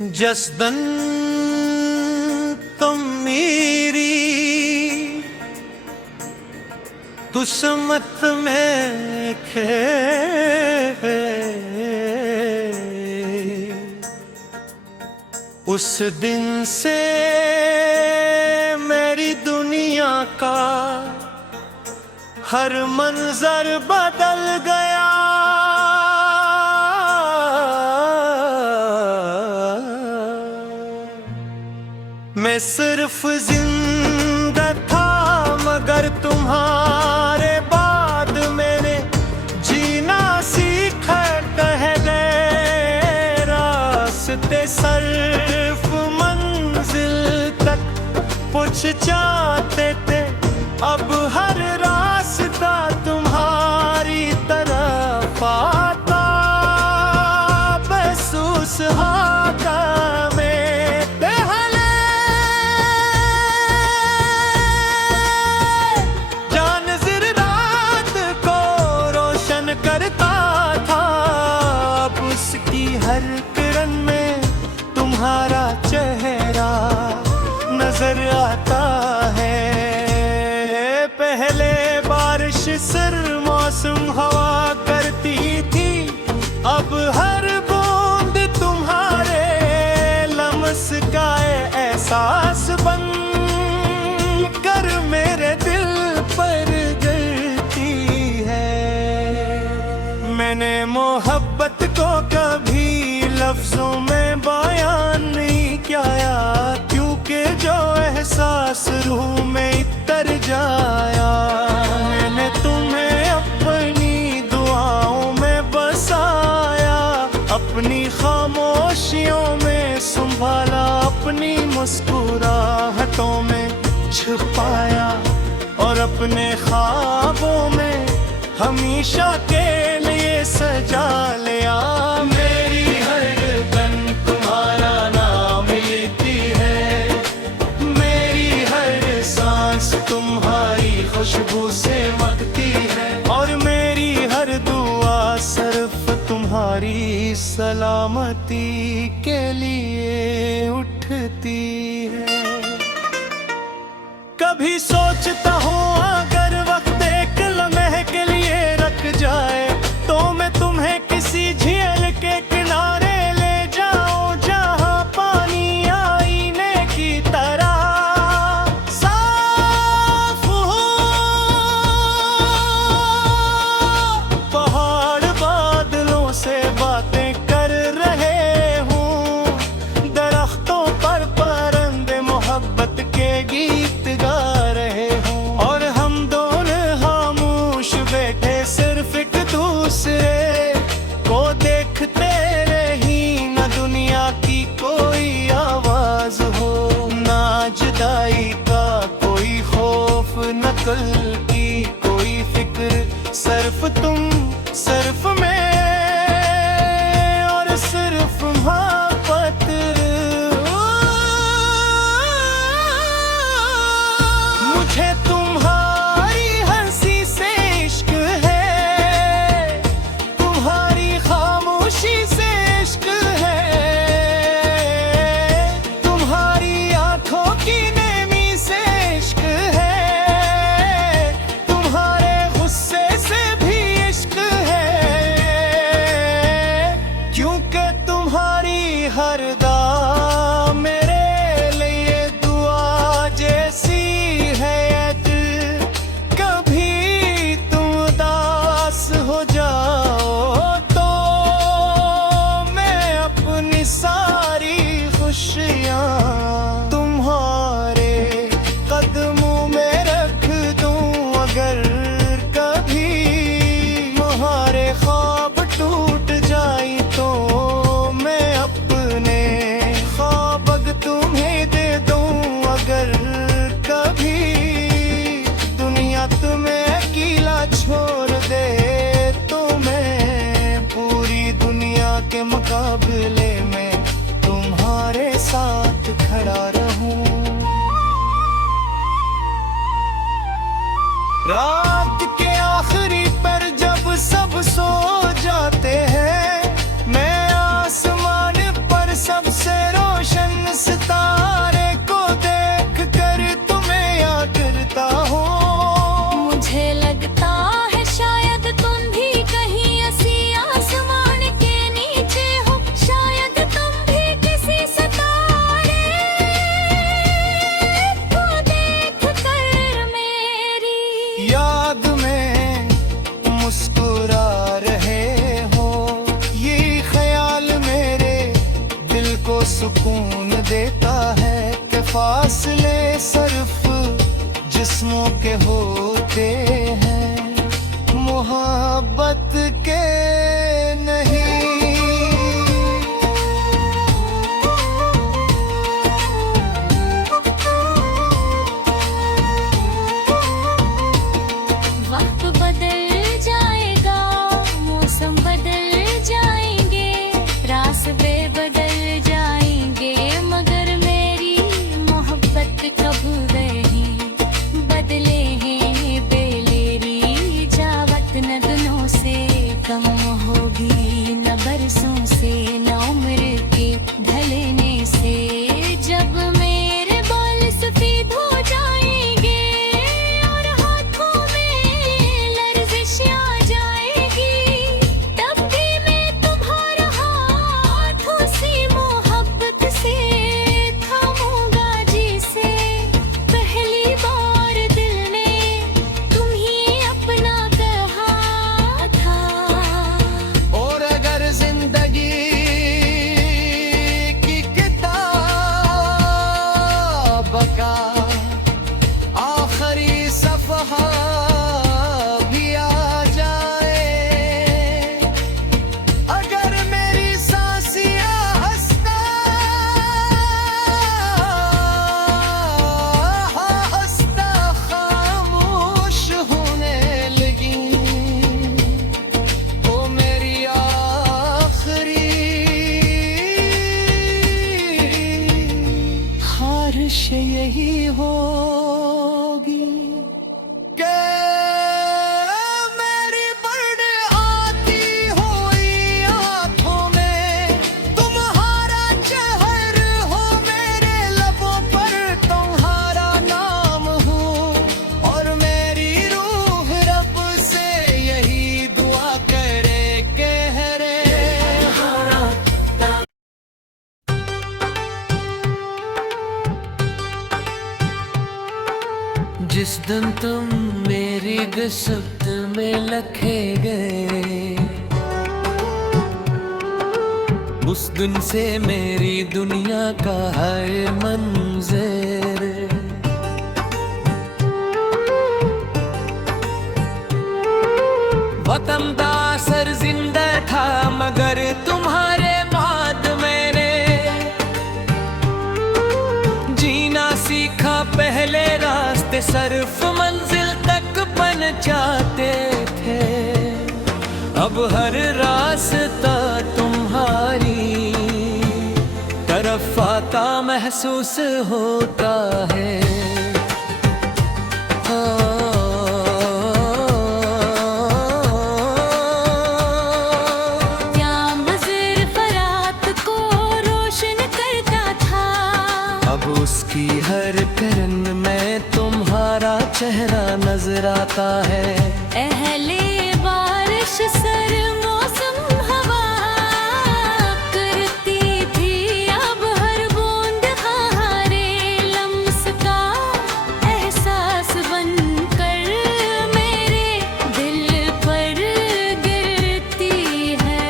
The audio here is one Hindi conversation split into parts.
जसदन तुम मेरी किस्मत में खे, उस दिन से मेरी दुनिया का हर मंजर बदल गया। मैं सिर्फ जिंदा था मगर तुम्हारे बाद मैंने जीना सीखा। कह गए रास्ते सिर्फ मंजिल तक पूछ जाते थे, अब हर रास्ता तुम्हारी तरफ आता। महसूस होगा हर किरण में तुम्हारा चेहरा नजर आता है। पहले बारिश सिर मौसम हवा करती थी, अब हर बूंद तुम्हारे लम्स का एहसास बन कर मेरे दिल पर गिरती है। मैंने मोहब्बत को कभी लफ्जों में बयान नहीं किया, क्योंकि जो एहसास रूह में इतर जाया। मैंने तुम्हें अपनी दुआओं में बसाया, अपनी खामोशियों में संभाला, अपनी मुस्कुराहटों में छुपाया और अपने ख्वाबों में हमेशा के लिए सजा लिया। मेरी हर धड़कन तुम्हारा नाम लेती है, मेरी हर सांस तुम्हारी खुशबू से महकती है, और मेरी हर दुआ सिर्फ तुम्हारी सलामती के लिए उठती है। कभी सोचता हूँ अगर वक्त एक लम्हे के लिए रख जाए तो मैं तुम्हें किसी झील के किनारे ले जाऊं, जहां पानी आईने की तरह साफ हो। पहाड़ बादलों से बातें कर रहे हूँ, दरख्तों पर परिंदे मोहब्बत के गीत गा रहे हूँ, और हम दोनों खामोश बैठे सिर्फ एक दूसरे को देखते रही। न दुनिया की कोई आवाज हो, ना जुदाई का कोई खौफ, न कल की कोई फिक्र, सिर्फ तुम सिर्फ मैं और सिर्फ मोहब्बत। मुझे तुम्हारी हंसी से इश्क है, तुम्हारी खामोशी से इश्क है, तुम्हारी आंखों की नेमी से इश्क है, तुम्हारे गुस्से से भी इश्क है, क्योंकि तुम्हारी हर अदा मेरे लिए दुआ जैसी है। दिल कभी तुम उदास हो जाओ तो मैं अपनी सारी खुशियाँ तुम्हारे कदमों में रख दूं। अगर कभी तुम्हारे ख्वाब टूट जाए तो मैं अपने ख्वाब तुम्हें दे दूं। अगर कभी दुनिया तुम्हें अकेला छोड़ दे तो मैं पूरी दुनिया के मुकाबले में तुम्हारे साथ खड़ा रहूं। रात के आखिरी पर जब सब सो जाते हैं, मैं आसमान पर सबसे सुकून देता है कि फासले सिर्फ जिस्मों के होते हैं, मोहब्बत के नहीं। वक्त बदल जाएगा, मौसम बदल जाएंगे, रास्ते बदल जाएंगे, मगर मेरी मोहब्बत कब नहीं बदले हैं बेलेरी जावत न दिनों से कम होगी, न बरसों से न उम्र के ढलने से। जब मेरे बाल सफेद हो जाएंगे और हाथों में लर्जिश आ जाएगी, तब भी मैं तुम्हारा हाथ उसी मोहब्बत से थामूंगा जिसे पहली बार दिल ने तुम ही अपना कहा था। और अगर जिंदगी की किताब का आखिरी सफ़हा भी आ जाए, अगर मेरी सांसियां हंसता हंसता खामोश होने लगी, वो मेरी आखिरी ख्वाहिश यही होगी कि मेरी बढ़ आती हुई आंखों में तुम्हारा चेहर हो, मेरे लबों पर तुम्हारा नाम हो, और मेरी रूह रब से यही दुआ करे कि रे जिस दिन तुम मेरी गिरफ्त में लखे गए, उस दिन से मेरी दुनिया का हर मंजर वतन दा सर जिंदा था, मगर तुम्हारे बाद मैंने जीना सीखा। पहले रास्ते सिर्फ मंजिल तक पहुंचाते थे, अब हर रास्ता तुम्हारी तरफ आता महसूस होता है। क्या मज़र फरात को रोशन करता था, अब उसकी हर किरण में तुम्हारा चेहरा नजर आता है। अहले बारिश सर मौसम हवा करती थी, अब हर बूंद हारे लम्स का एहसास बनकर मेरे दिल पर गिरती है।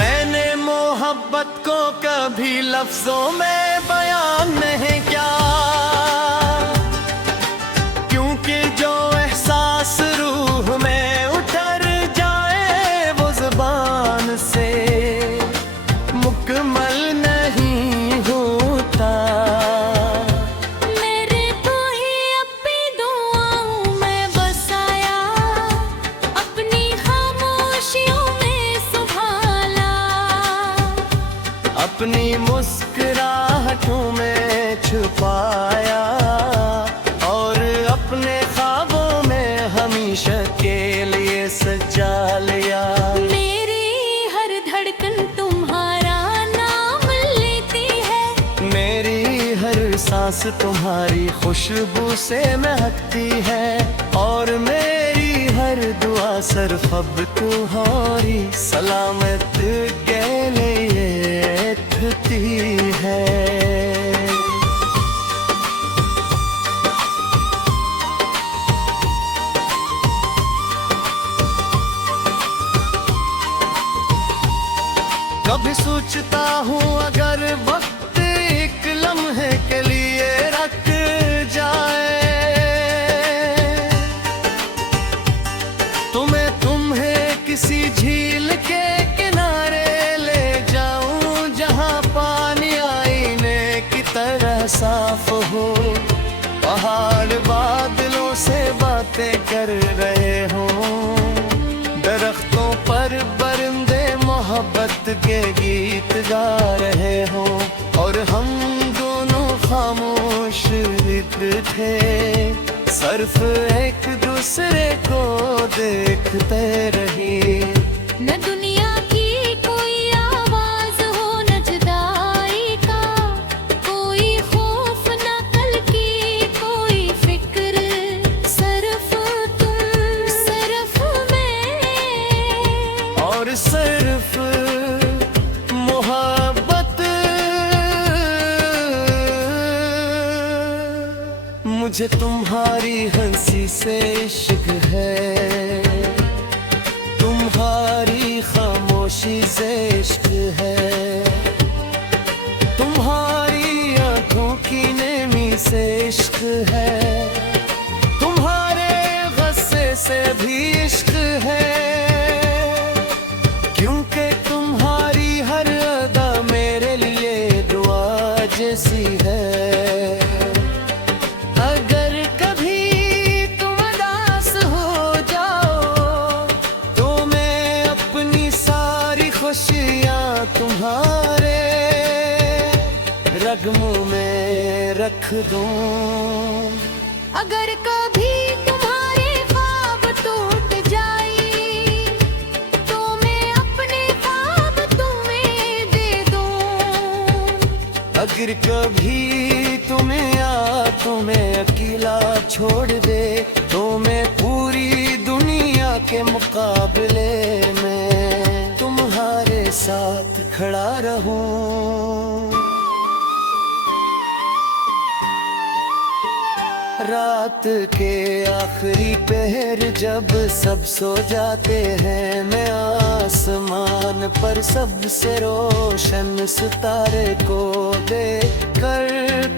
मैंने मोहब्बत को कभी लफ्जों में बयान नहीं किया, क्योंकि जो एहसास रूह में उतर जाए वो ज़बान से मुकम्मल नहीं होता। मेरे तो ही अपनी दुआओं में बसाया, अपनी खामोशियों में संभाला, अपनी मुस्कुराहटों में छुपाया, और अपने ख्वाबों में हमेशा के लिए सजा लिया। मेरी हर धड़कन तुम्हारा नाम लेती है, मेरी हर सांस तुम्हारी खुशबू से महकती है, और मेरी हर दुआ सिर्फ अब तुम्हारी सलामत के लिए थी है। कभी सोचता हूँ अगर वक्त एक लम्हे के लिए रख जाए तो मैं तुम्हें किसी झील के किनारे ले जाऊं जहां पानी आईने की तरह साफ हो। पहाड़ बादलों से बातें कर रहे हों, दरख्तों पर परिंदे मोहब्बत के गीत गा रहे हों और हम दोनों खामोश थे, सिर्फ एक दूसरे को देखते रही। न दुनिया की कोई आवाज हो न जुदाई का, कोई खौफ न कल की कोई फिक्र, सिर्फ तुम सिर्फ मैं और सिर्फ मोहब्बत। मुझे तुम्हारी हंसी से इश्क है, तुम्हारी खामोशी से इश्क है, तुम्हारी आंखों की नेमी से इश्क है, तुम्हारे गुस्से से भी इश्क है, क्योंकि तुम्हारी हर अदा मेरे लिए दुआ जैसी है। अगर कभी तुम उदास हो जाओ तो मैं अपनी सारी खुशियाँ तुम्हारे रगमों में रख दूं। अगर कभी तुम्हारे ख्वाब टूट जाए तो मैं अपने ख्वाब तुम्हें दे दूं। अगर कभी तुम्हें अकेला छोड़ दे तो मैं पूरी दुनिया के मुकाबले में तुम्हारे साथ खड़ा रहूं। रात के आखिरी पहर जब सब सो जाते हैं, मैं आसमान पर सबसे रोशन सितारे को देख कर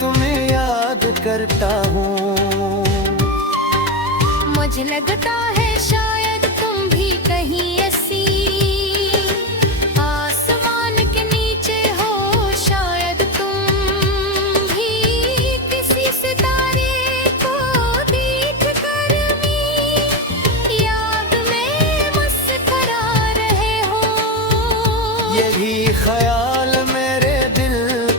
तुम्हें याद करता हूँ। मुझे लगता है शायद तुम भी कहीं ऐसी आसमान के नीचे हो, शायद तुम भी किसी सितारे को देख कर भी याद में मुस्कुरा रहे हो। यही ख्याल मेरे दिल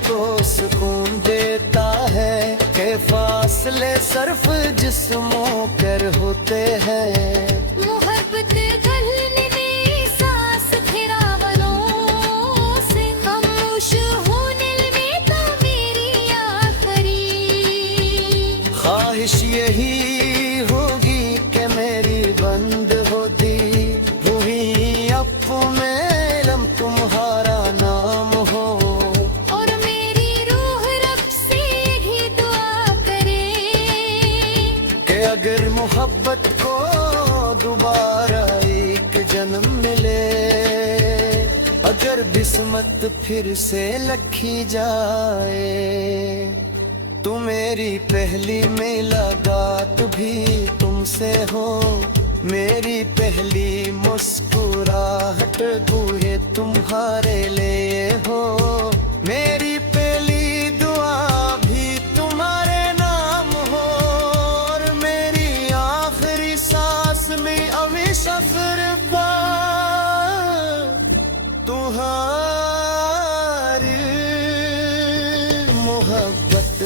को सुकून देता है कि फासले सिर्फ जिस्मों पर होते हैं। मोहब्बत गलने में सांस फिरा गलों से, खामोश होने में तो मेरी आखिरी ख्वाहिश यही होगी कि मेरी बंद होती हुई अप्पू में लम तुम्हारा नाम हो। और मेरी रूह रब से ही दुआ करे कि अगर मोहब्बत को दोबारा एक जन्म मिले, अगर किस्मत फिर से लखी जाए तो मेरी पहली मुलाकात भी तुमसे हो, मेरी पहली मुस्कुराहट बूहे तुम्हारे लिए हो, मेरी पहली दुआ भी तुम्हारे नाम हो, और मेरी आखिरी सांस में हमेशा फिर तुम्हारी मोहब्बत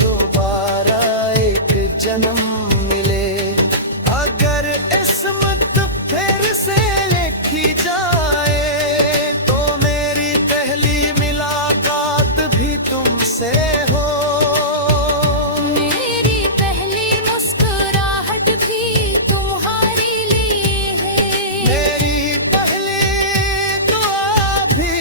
दोबारा एक जन्म मिले। अगर किस्मत फिर से लिखी जाए तो मेरी पहली मुलाकात भी तुमसे हो, मेरी पहली मुस्कुराहट भी तुम्हारे लिए है, मेरी पहली दुआ भी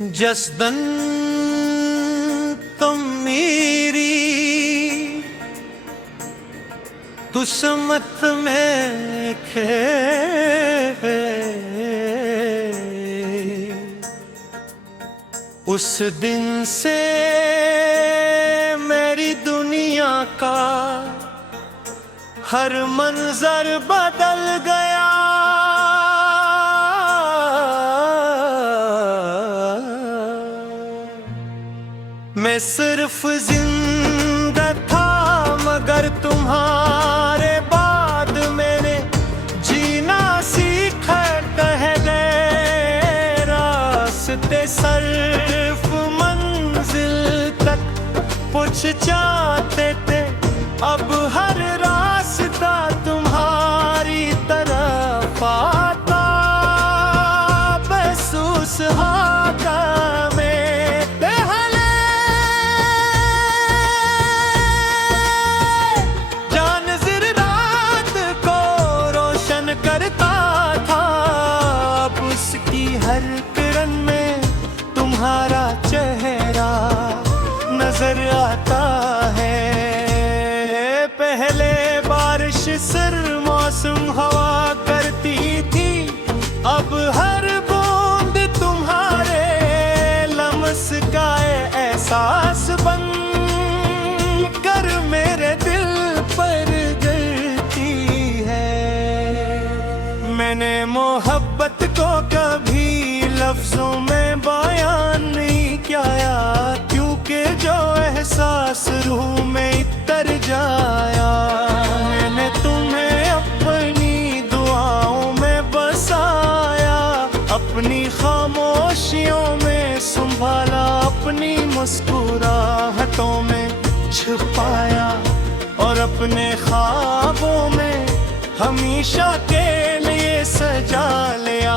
जसदन तुम मेरी किस्मत में खे, उस दिन से मेरी दुनिया का हर मंजर बदल गया। मैं सिर्फ जिंदा था मगर तुम्हारे बाद मैंने जीना सीखा। कह गए रास्ते सिर्फ मंजिल तक पूछ जाते थे, अब हर रास्ता तुम्हारी तरफ आता। महसूस होगा हर किरण में तुम्हारा चेहरा नजर आता है। पहले बारिश सिर मौसम हवा करती थी, अब हर बूंद तुम्हारे लम्स का एहसास बन कर मेरे दिल पर गिरती है। मैंने मोहब्बत को कभी लफ्जों में बयान नहीं किया, क्योंकि जो एहसास रूह में उतर जाया। मैंने तुम्हें अपनी दुआओं में बसाया, अपनी खामोशियों में संभाला, अपनी मुस्कुराहटों में छुपाया और अपने ख्वाबों में हमेशा के लिए सजा लिया।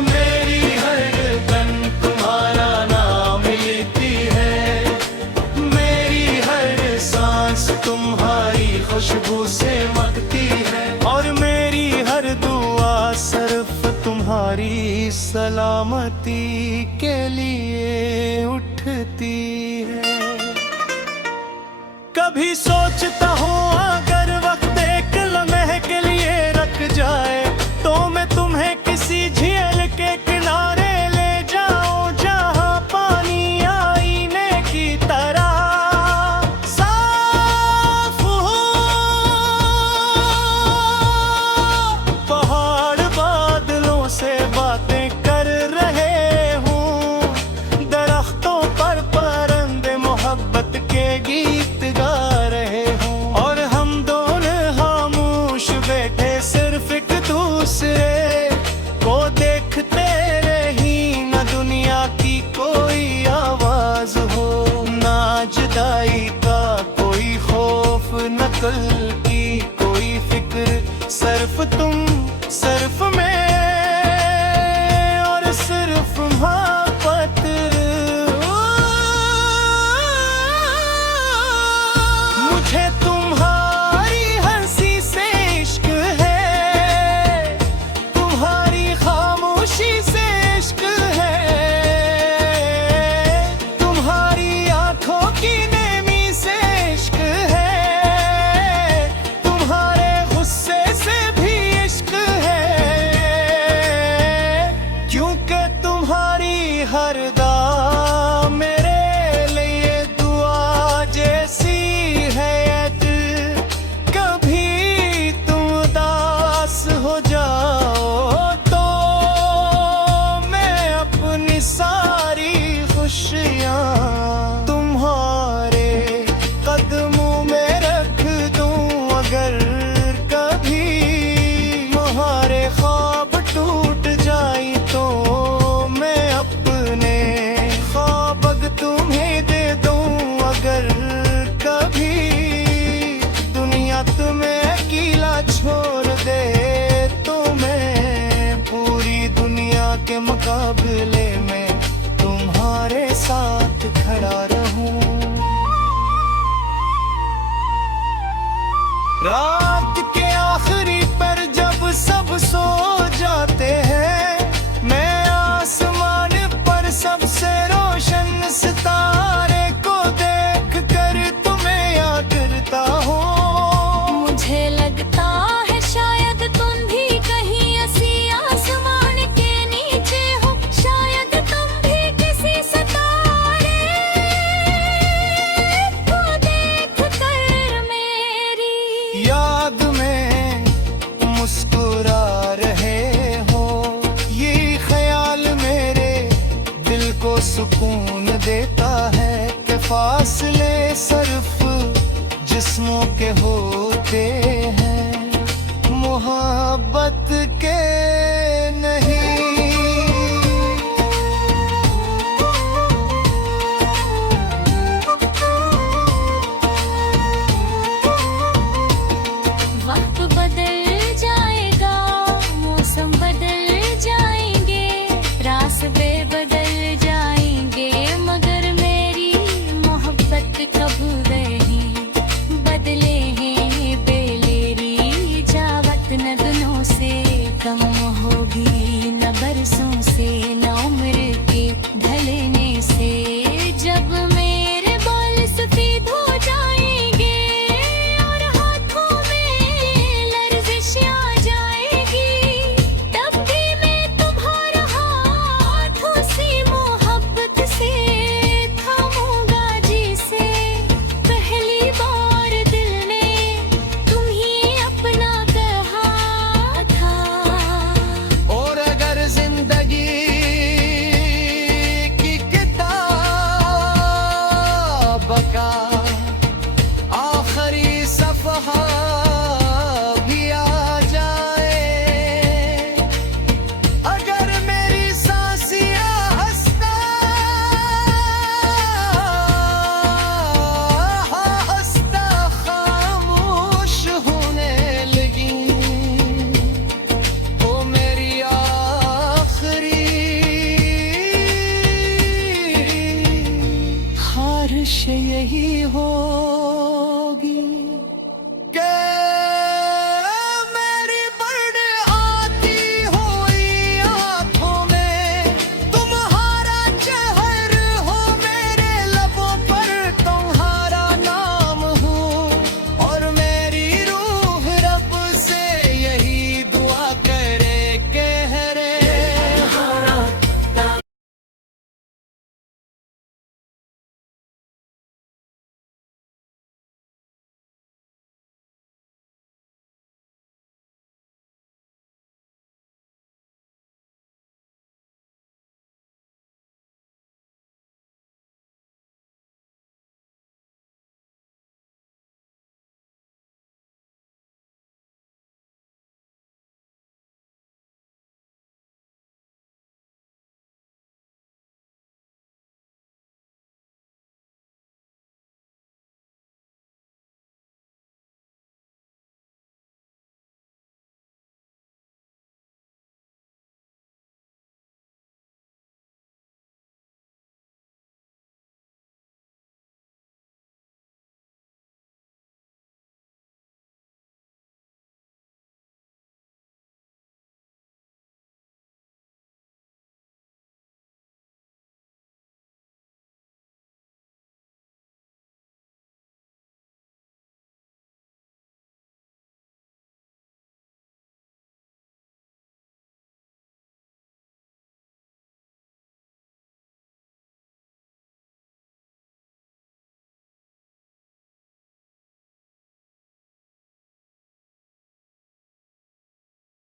मेरी हर धड़कन तुम्हारा नाम लेती है, मेरी हर सांस तुम्हारी खुशबू से महकती है, और मेरी हर दुआ सिर्फ तुम्हारी सलामती के लिए उठती है। कभी सोचता हूँ अगर वक्त एक लम्हे के लिए रख जाए तो मैं तुम्हें किसी झील के किनारे ले जाऊं, जहां पानी आईने की तरह साफ हो। पहाड़ बादलों से बातें कर रहे हूँ, दरख्तों पर परिंदे मोहब्बत के गीत गा रहे हूँ, और हम दोनों खामोश बैठे सिर्फ एक दूसरे को देखते रही। न दुनिया की कोई आवाज हो, ना जुदाई का कोई खौफ, न कल की कोई फिक्र, सिर्फ तुम सिर्फ मैं और सिर्फ मोहब्बत। मुझे तुम्हारी हंसी से इश्क है, तुम्हारी खामोशी से इश्क है, तुम्हारी आंखों की नेमी से इश्क है, तुम्हारे गुस्से से भी इश्क है, क्योंकि तुम्हारी हर दा मेरे लिए दुआ जैसी है। कभी तुम उदास हो जाओ तो मैं अपनी सारी खुशियाँ तुम्हारे कदमों में रख दूं। अगर कभी तुम्हारे ख्वाब टूट जाए तो मैं अपने ख्वाब तुम्हें दे दूं। अगर कभी दुनिया तुम्हें अकेला छोड़ दे तो मैं पूरी दुनिया के मुकाबले में तुम्हारे साथ खड़ा रहूं। रात के आखिरी पर जब सब सो जाते हैं, मैं आसमान पर सबसे फासले सिर्फ जिस्मों के होते